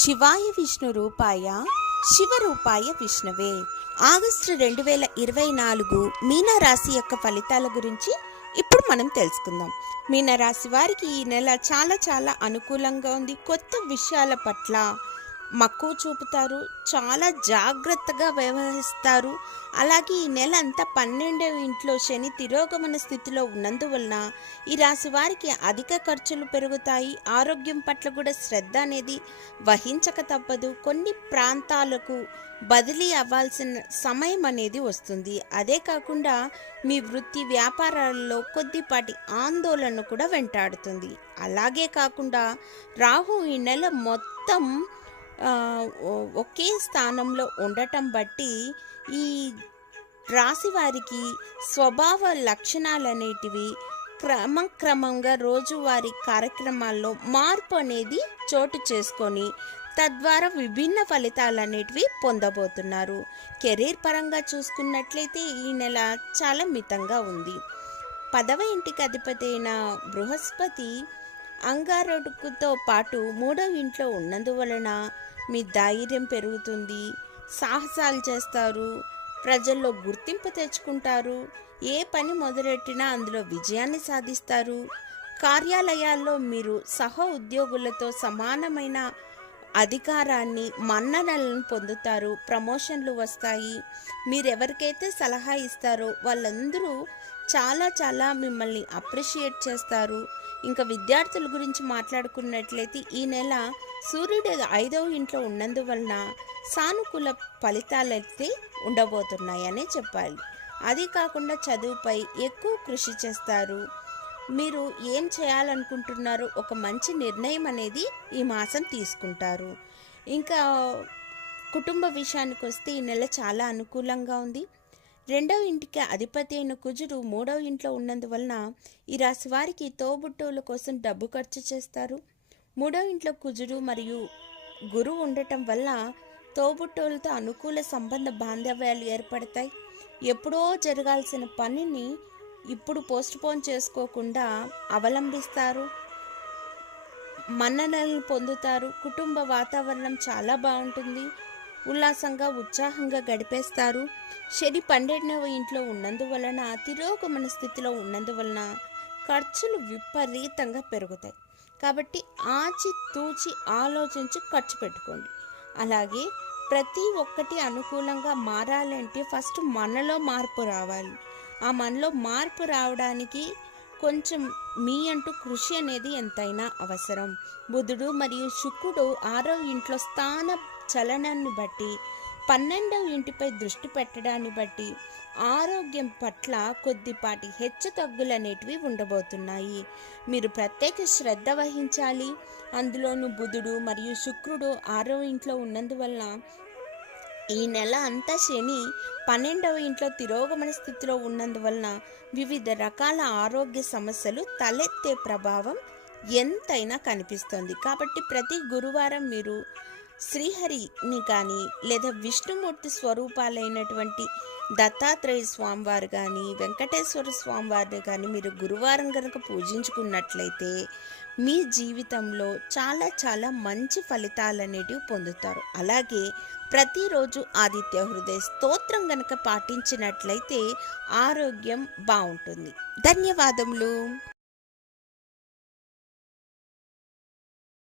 శివాయ విష్ణు రూపాయ శివరూపాయ విష్ణువే. ఆగస్టు 2024 మీనరాశి యొక్క ఫలితాల గురించి ఇప్పుడు మనం తెలుసుకుందాం. మీనరాశి వారికి ఈ నెల చాలా చాలా అనుకూలంగా ఉంది. కొత్త విషయాల పట్ల మక్కువ చూపుతారు, చాలా జాగ్రత్తగా వ్యవహరిస్తారు. అలాగే ఈ నెల అంతా 12వ ఇంట్లో శని తిరోగమన స్థితిలో ఉన్నందువలన ఈ రాశి వారికి అధిక ఖర్చులు పెరుగుతాయి. ఆరోగ్యం పట్ల కూడా శ్రద్ధ అనేది వహించక తప్పదు. కొన్ని ప్రాంతాలకు బదిలీ అవ్వాల్సిన సమయం అనేది వస్తుంది. అదే కాకుండా మీ వృత్తి వ్యాపారాల్లో కొద్దిపాటి ఆందోళన కూడా వెంటాడుతుంది. అలాగే కాకుండా రాహు ఈ నెల మొత్తం ఒకే స్థానంలో ఉండటం బట్టి ఈ రాశి వారికి స్వభావ లక్షణాలు అనేటివి క్రమక్రమంగా రోజువారీ కార్యక్రమాల్లో మార్పు అనేది చోటు చేసుకొని తద్వారా విభిన్న ఫలితాలు అనేటివి పొందబోతున్నారు. కెరీర్ పరంగా చూసుకున్నట్లయితే ఈ నెల చాలా మితంగా ఉంది. 10వ ఇంటికి అధిపతి అయిన బృహస్పతి అంగారకుతో పాటు 3వ ఇంట్లో ఉన్నందువలన మీ ధైర్యం పెరుగుతుంది, సాహసాలు చేస్తారు, ప్రజల్లో గుర్తింపు తెచ్చుకుంటారు. ఏ పని మొదలెట్టినా అందులో విజయాన్ని సాధిస్తారు. కార్యాలయాల్లో మీరు సహ ఉద్యోగులతో సమానమైన అధికారాన్ని మన్ననలను పొందుతారు. ప్రమోషన్లు వస్తాయి. మీరెవరికైతే సలహా ఇస్తారో వాళ్ళందరూ చాలా మిమ్మల్ని అప్రిషియేట్ చేస్తారు. ఇంకా విద్యార్థుల గురించి మాట్లాడుకున్నట్లయితే ఈ నెల సూర్యుడు 5వ ఇంట్లో ఉన్నందువలన సానుకూల ఫలితాలైతే ఉండబోతున్నాయనే చెప్పాలి. అది కాకుండా చదువుపై ఎక్కువ కృషి చేస్తారు. మీరు ఏం చేయాలనుకుంటున్నారో ఒక మంచి నిర్ణయం అనేది ఈ మాసం తీసుకుంటారు. ఇంకా కుటుంబ విషయానికి వస్తే ఈ నెల చాలా అనుకూలంగా ఉంది. 2వ ఇంటికి అధిపతి అయిన కుజుడు 3వ ఇంట్లో ఉన్నందువలన ఈ రాశి వారికి తోబుట్టువుల కోసం డబ్బు ఖర్చు చేస్తారు. 3వ ఇంట్లో కుజుడు మరియు గురువు ఉండటం వల్ల తోబుట్టువులతో అనుకూల సంబంధ బాంధవ్యాలు ఏర్పడతాయి. ఎప్పుడో జరగాల్సిన పనిని ఇప్పుడు పోస్ట్పోన్ చేసుకోకుండా అవలంబిస్తారు. మన్ననలను పొందుతారు. కుటుంబ వాతావరణం చాలా బాగుంటుంది. ఉల్లాసంగా ఉత్సాహంగా గడిపేస్తారు. శని 12వ ఇంట్లో ఉన్నందువలన తిరోగమన స్థితిలో ఉన్నందువలన ఖర్చులు విపరీతంగా పెరుగుతాయి. కాబట్టి ఆచితూచి ఆలోచించి ఖర్చు పెట్టుకోండి. అలాగే ప్రతి ఒక్కటి అనుకూలంగా మారాలంటే ఫస్ట్ మనలో మార్పు రావాలి. ఆ మనలో మార్పు రావడానికి కొంచెం మీ అంటూ కృషి అనేది ఎంతైనా అవసరం. బుధుడు మరియు శుక్రుడు 6వ ఇంట్లో స్థాన చలనాన్ని బట్టి 12వ ఇంటిపై దృష్టి పెట్టడాన్ని బట్టి ఆరోగ్యం పట్ల కొద్దిపాటి హెచ్చు తగ్గులు అనేటివి ఉండబోతున్నాయి. మీరు ప్రత్యేక శ్రద్ధ వహించాలి. అందులోనూ బుధుడు మరియు శుక్రుడు 6వ ఇంట్లో ఉన్నందువలన ఈ నెల అంతా శని 12వ ఇంట్లో తిరోగమన స్థితిలో ఉన్నందువలన వివిధ రకాల ఆరోగ్య సమస్యలు తలెత్తే ప్రభావం ఎంతైనా కనిపిస్తుంది. కాబట్టి ప్రతి గురువారం మీరు శ్రీహరిని కానీ లేదా విష్ణుమూర్తి స్వరూపాలైనటువంటి దత్తాత్రేయ స్వామివారు కానీ వెంకటేశ్వర స్వామివారిని కానీ మీరు గురువారం కనుక పూజించుకున్నట్లయితే మీ జీవితంలో చాలా మంచి ఫలితాలు అనేటివి పొందుతారు. అలాగే ప్రతిరోజు ఆదిత్య హృదయ స్తోత్రం కనుక పాటించినట్లయితే ఆరోగ్యం బాగుంటుంది. ధన్యవాదములు.